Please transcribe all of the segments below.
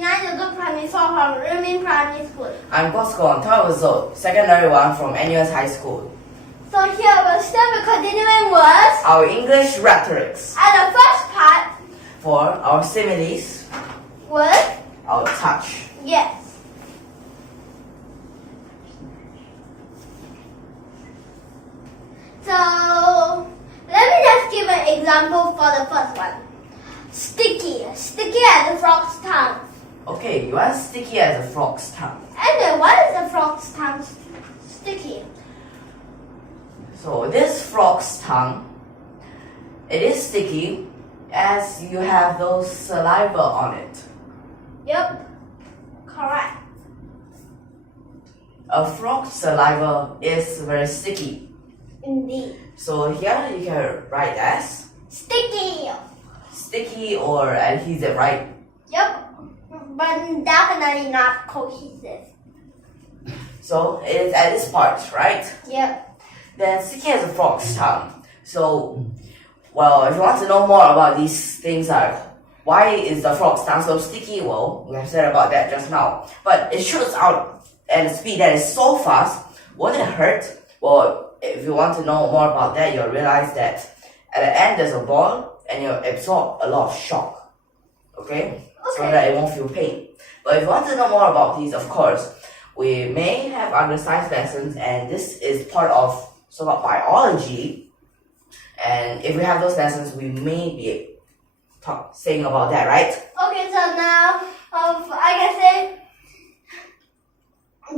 69, the primary school from YUMIN Primary School. I'm GUO, 12 years old, secondary 1 from NUS High School. So here we'll still be continuing with Our English rhetorics. and the first part For our similes, with our touch. yes. So let me just give an example for the first one. Sticky as a frog's tongue. Okay, you want sticky as a frog's tongue. And then what is a frog's tongue sticky? So this frog's tongue, it is sticky as you have those saliva on it. Yep, correct. A frog's saliva is very sticky. Indeed. So here you can write as Sticky. or adhesive, right? Yep, but definitely not cohesive. So it is at this part, right? Yep. Then sticky as a frog's tongue. So, well, if you want to know more about these things, why is the frog's tongue so sticky? Well, we have said about that just now. But it shoots out at a speed that is so fast. Won't it hurt? Well, if you want to know more about that, you'll realize that at the end there's a ball and you absorb a lot of shock. Okay? So that it won't feel pain. But if you want to know more about these, of course, we may have other science lessons, and this is part of sort of biology. And if we have those lessons, we may be saying about that, right? Okay, so now I can say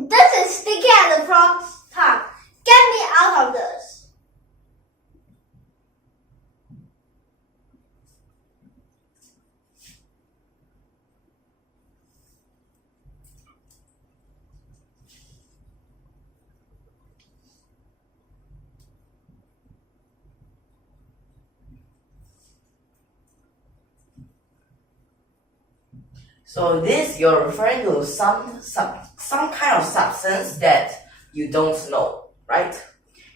this is sticky as a frog's tongue. Get me out of this. So this, you're referring to some kind of substance that you don't know, right?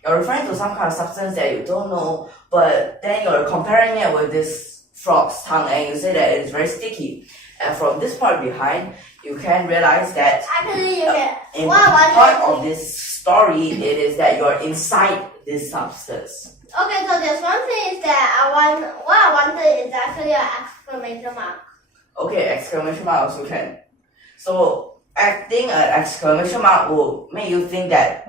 You're referring to some kind of substance that you don't know, but then you're comparing it with this frog's tongue and you say that it's very sticky. And from this part behind, you can realize that Actually, you can. in part of this story, it is that you're inside this substance. Okay, so there's one thing is that what I wanted is actually an exclamation mark. Okay, exclamation mark also can. So adding an exclamation mark will make you think that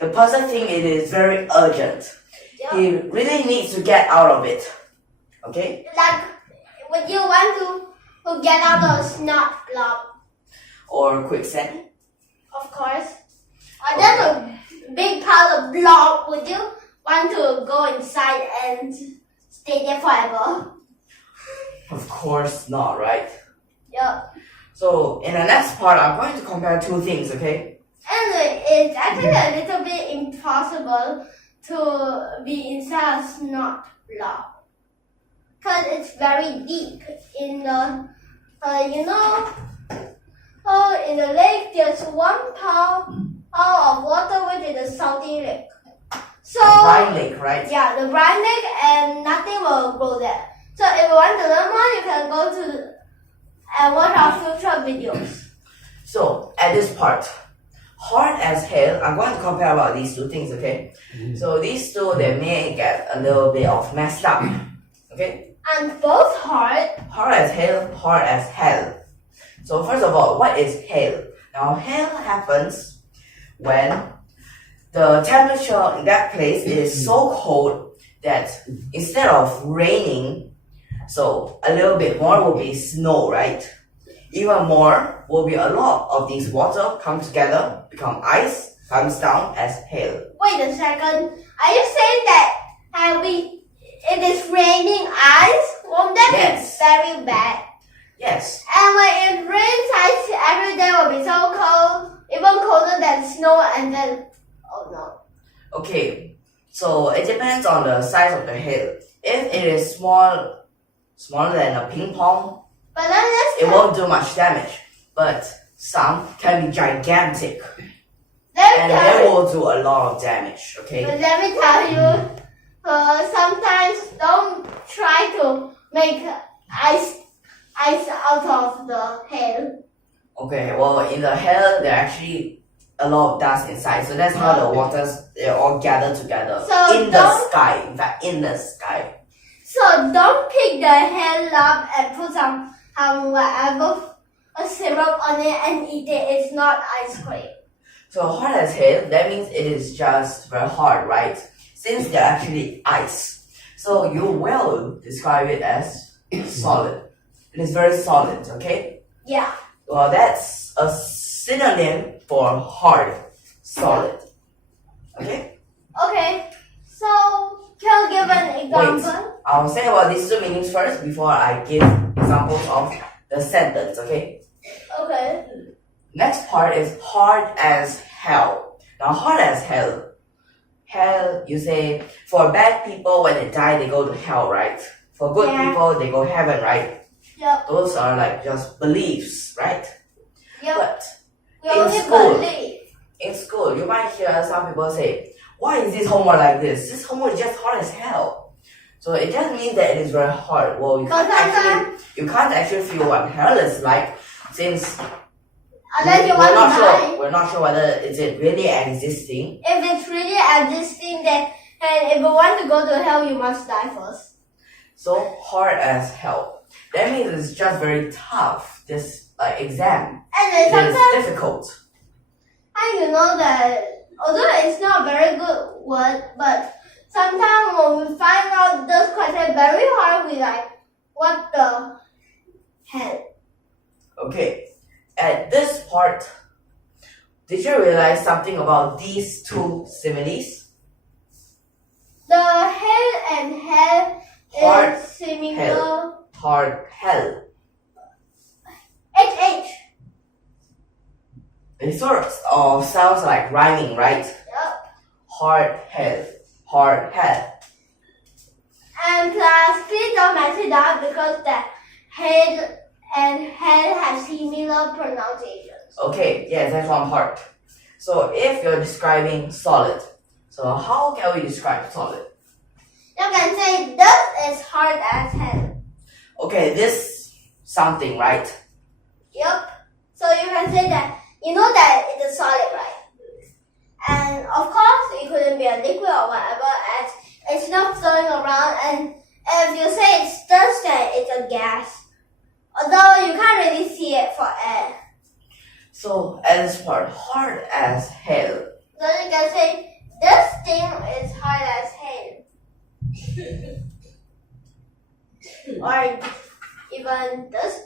the person thinks it is very urgent. Yep. He really needs to get out of it. Okay? Like when you want to get out of snot blob, Or quicksand. of course. Or there's a big pile of blob, would you want to go inside and stay there forever? Of course not, right? Yep. So in the next part, I'm going to compare two things, okay? Anyway, it's actually a little bit impossible to be inside a snot blob. Because it's very deep in the, in the lake, there's one pile of water which is a salty lake. So, The brine lake, right? yeah, the brine lake, and nothing will grow there. So if you want to learn more, you can go to and watch our future videos. So at this part, hard as hell, I'm going to compare about these two things, okay? So these two, they may get a little bit of messed up, okay? And both hard. Hard as hell, hard as hell. So first of all, what is hail? Now hail happens when the temperature in that place is so cold that instead of raining, so a little bit more will be snow, right? Even more will be a lot of these water come together, become ice, comes down as hail. Wait a second. Are you saying that it is raining ice? Won't that Yes. be very bad? Yes. And when it rains ice, every day will be so cold, even colder than snow, and then, oh no. Okay, so it depends on the size of the hail. If it is smaller than a ping pong, But then it won't do much damage. But some can be gigantic, and they will do a lot of damage, okay? But let me tell you, sometimes don't try to make ice ice out of the hail. Okay, well, in the hail, there are actually a lot of dust inside. So that's how the waters, they all gather together So in the sky. In fact, in the sky. So don't pick the hail up and put some whatever a syrup on it and eat it. It's not ice cream. So hard as hail, that means it is just very hard, right? Since they're actually ice. So you will describe it as solid. It is very solid, okay? Yeah. Well, that's a synonym for hard, solid. Okay? Okay. So can you give an example? Wait, I'll say about these two meanings first before I give examples of the sentence, okay? Okay. Next part is hard as hell. Now, hard as hell. Hell, you say, for bad people, when they die, they go to hell, right? For good people, they go heaven, right? Yep. Those are like just beliefs, right? Yep. But We only school. believe. in school, you might hear some people say, why is this homework like this? This homework is just hard as hell. So it just means that it is very hard. Well, you can't actually feel what hell is like, since Unless you want to die. We're not sure whether is it really existing. If it's really existing, then and if you want to go to hell, you must die first. So hard as hell. That means it's just very tough, this exam. And then It is sometimes, difficult. and you know that, although it's not a very good word, but sometimes when we find out those questions very hard, we like, what the hell? Okay, at this part, did you realize something about these two similes? The hell and hell Hard is similar. hell. Hard hell. HH. It sort of sounds like rhyming, right? Yep. Hard hell. Hard hell. And plus, please don't mess it up because the hell and hell have similar pronunciations. Okay, yeah, that's one part. So if you're describing solid, so how can we describe solid? You can say this is hard as hell. Okay, this something, right? Yep. So you can say that you know that it's a solid, right? And of course, it couldn't be a liquid or whatever, as it's not flowing around. And if you say it's dust, then it's a gas. Although you can't really see it for air. So at this part, hard as hell. So you can say this thing is hard as hell. Or even this.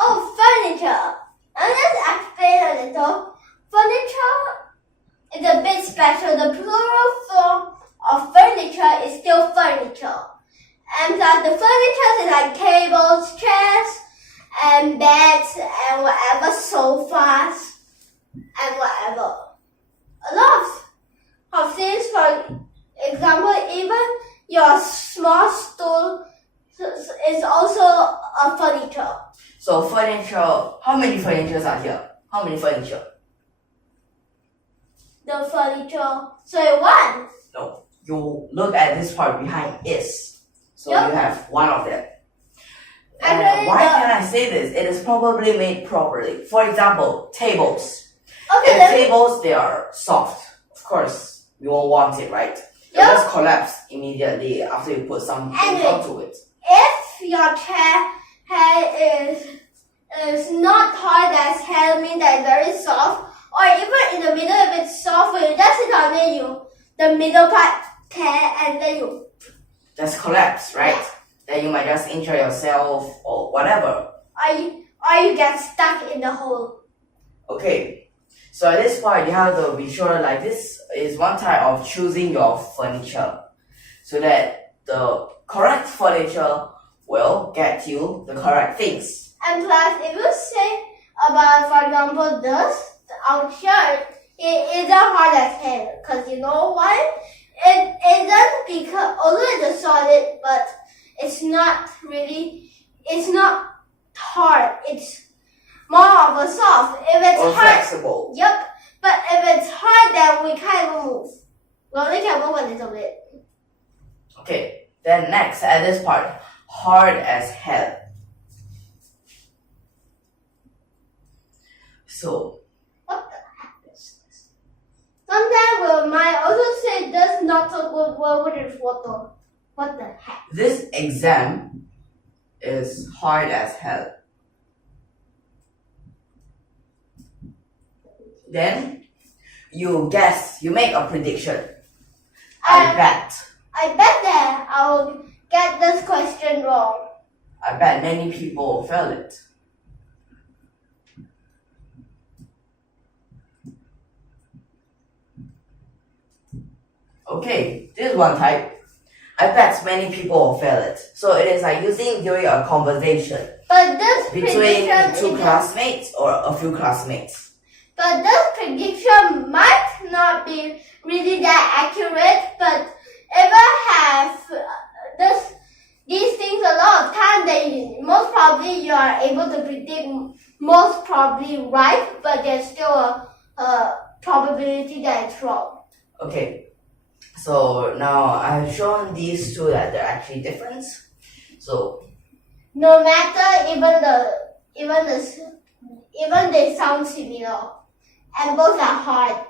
Oh, furniture. I'll just explain a little. Furniture is a bit special. The plural form of furniture is still furniture. And plus the furniture is like tables, chairs, and beds, and whatever, sofas, and whatever. A lot of things, for example, even your small stool is also a furniture. So furniture, how many furnitures are here? How many furniture? The furniture. So one. No, you look at this part behind is. So Yep. you have one of them. Actually, Why can I say this? It is probably made properly. For example, tables. Okay, If let me. tables, they are soft. Of course, you won't want it, right? They'll Yep. just collapse immediately after you put some things Anyway. onto it. If your chair head is not hard as hell, means that it's very soft, or even in the middle, if it's soft, when you just sit on it, the middle part tear, and then you. Just collapse, right? Then you might just injure yourself or whatever. Or you get stuck in the hole. Okay. So at this point, you have to be sure, like, this is one type of choosing your furniture, so that the correct furniture will get you the correct things. And plus, if you say about, for example, this, our shirt, it isn't hard as hell. Because you know why? It isn't because, although it's a solid, but it's not hard. It's more of a soft. If it's Or hard, flexible. yep. But if it's hard, then we can't even move. We only can move a little bit. Okay. Then next, at this part, hard as hell. So, what the heck is this? Sometimes we might also say that's not so good. What is what the heck? this exam is hard as hell. Then, you guess, you make a prediction. I bet that I will get this question wrong. I bet many people fail it. Okay, this is one type. I bet many people will fail it. So it is like using during a conversation But this between prediction two classmates or a few classmates. But this prediction might not be really that accurate. But if I have these things a lot of time, then most probably you are able to predict most probably right, but there's still a probability that it's wrong. Okay, so now I've shown these two that they're actually different. So No matter even they sound similar, and both are hard.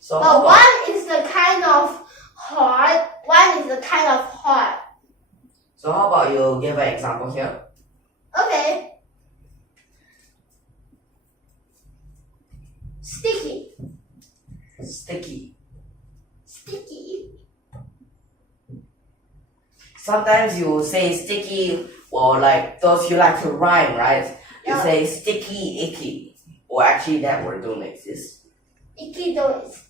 so But how about, one is the kind of hard. One is the kind of hard. so how about you give an example here? Okay. Sticky. Sticky. Sticky. Sometimes you say sticky, or like those you like to rhyme, right? You Yeah. say sticky, icky. Or actually that word don't exist. Icky don't exist.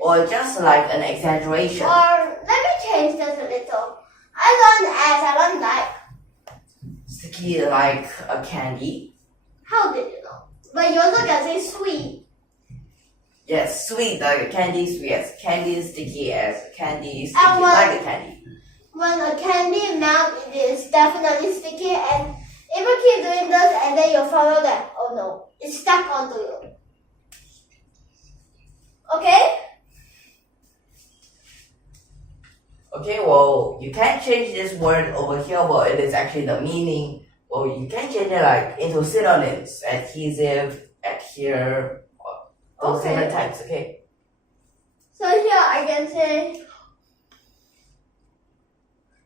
Or just like an exaggeration. Or let me change this a little. I don't like. Sticky like a candy. How did you know? But you also can say sweet. Yes, sweet like a candy, sweet as candy, sticky as candy, sticky And what- like a candy. When a candy melts, it is definitely sticky. And if you keep doing this and then you follow that, oh no, it's stuck onto you. Okay? Okay, well, you can't change this word over here, but it is actually the meaning. Well, you can change it like into synonyms, adhesive, adhere, those Okay. different types, okay? So here I can say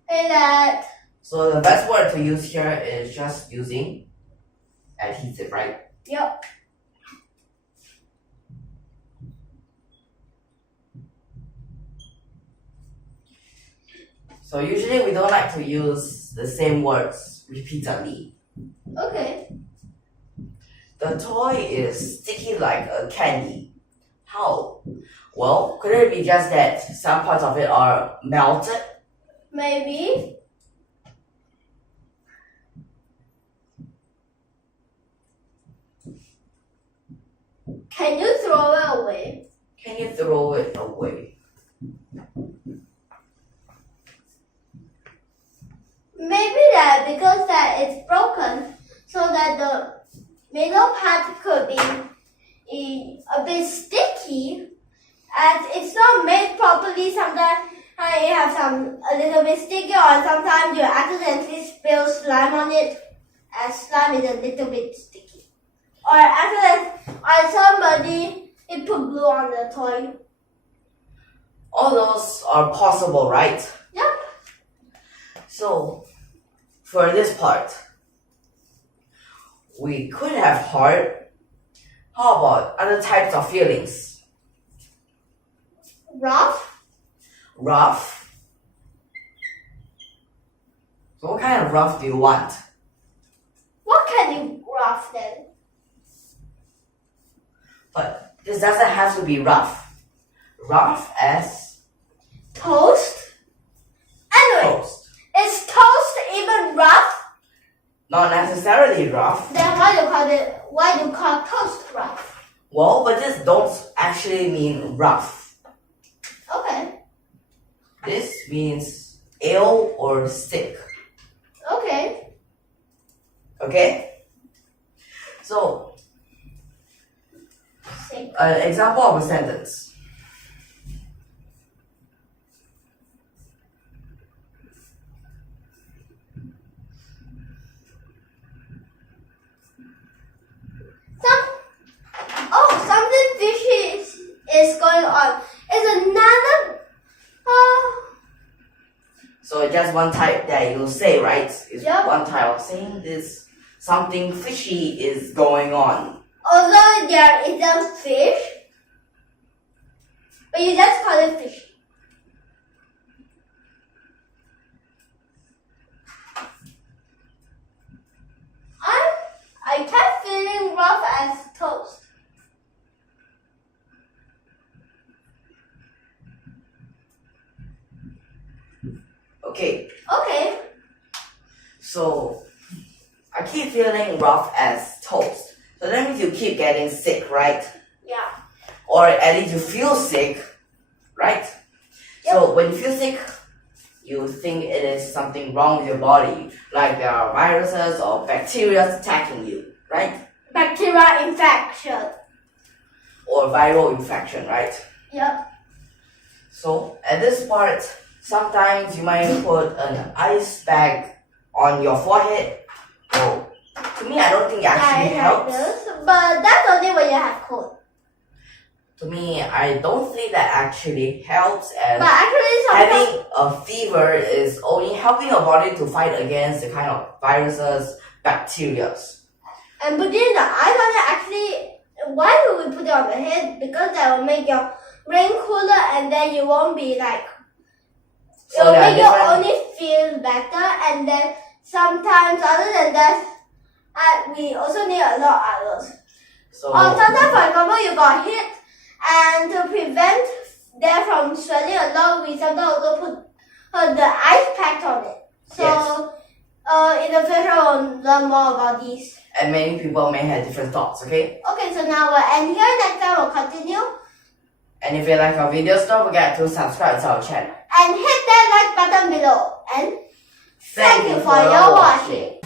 that So the best word to use here is just using adhesive, right? yep. So usually we don't like to use the same words repeatedly. Okay. The toy is sticky like a candy. How? Well, could it be just that some parts of it are melted? Maybe. Can you throw it away? Can you throw it away? Maybe that because that it's broken, so that the middle part could be a bit sticky, as it's not made properly. Sometimes it have a little bit sticky, or sometimes you accidentally spill slime on it, and slime is a little bit sticky. Or somebody put glue on the toy. All those are possible, right? Yep. So, for this part, we could have heart. How about other types of feelings? Rough. Rough. So what kind of rough do you want? What can you rough then? But this doesn't have to be rough. Rough as Toast. Anyway, toast. is toast even rough? Not necessarily rough. Then why do you call toast rough? Well, but this don't actually mean rough. Okay. This means ill or sick. Okay. Okay? So, Sick. an example of a sentence. So just one type that you say, right? It's Yep. one type of saying this. Something fishy is going on. Although there isn't fish, but you just call it fishy. I kept feeling rough as toast. Okay, Okay. so I keep feeling rough as toast. So that means you keep getting sick, right? Yeah. Or at least you feel sick, right? So when you feel sick, you think it is something wrong with your body, like there are viruses or bacteria attacking you, right? Bacteria infection. Or viral infection, right? Yep. So at this part, sometimes you might put an ice bag on your forehead. Oh, to me, I don't think it actually helps. But that's only when you have cold. To me, I don't think that actually helps, and But actually sometimes having a fever is only helping your body to fight against the kind of viruses, bacteria. and putting the ice on it actually, why do we put it on the head? Because that will make your brain cooler and then you won't be like, it will there are make you different- only feel better, and then sometimes other than that, we also need a lot of others. So Or sometimes, for example, you got hit, and to prevent them from swelling a lot, we sometimes also put the ice pack on it. So, in the future, we'll learn more about these. and many people may have different thoughts, okay? Okay, so now we'll end here. Next time, we'll continue. And if you like our videos, don't forget to subscribe to our channel. And hit that like button below. And Thank thank you for your watching.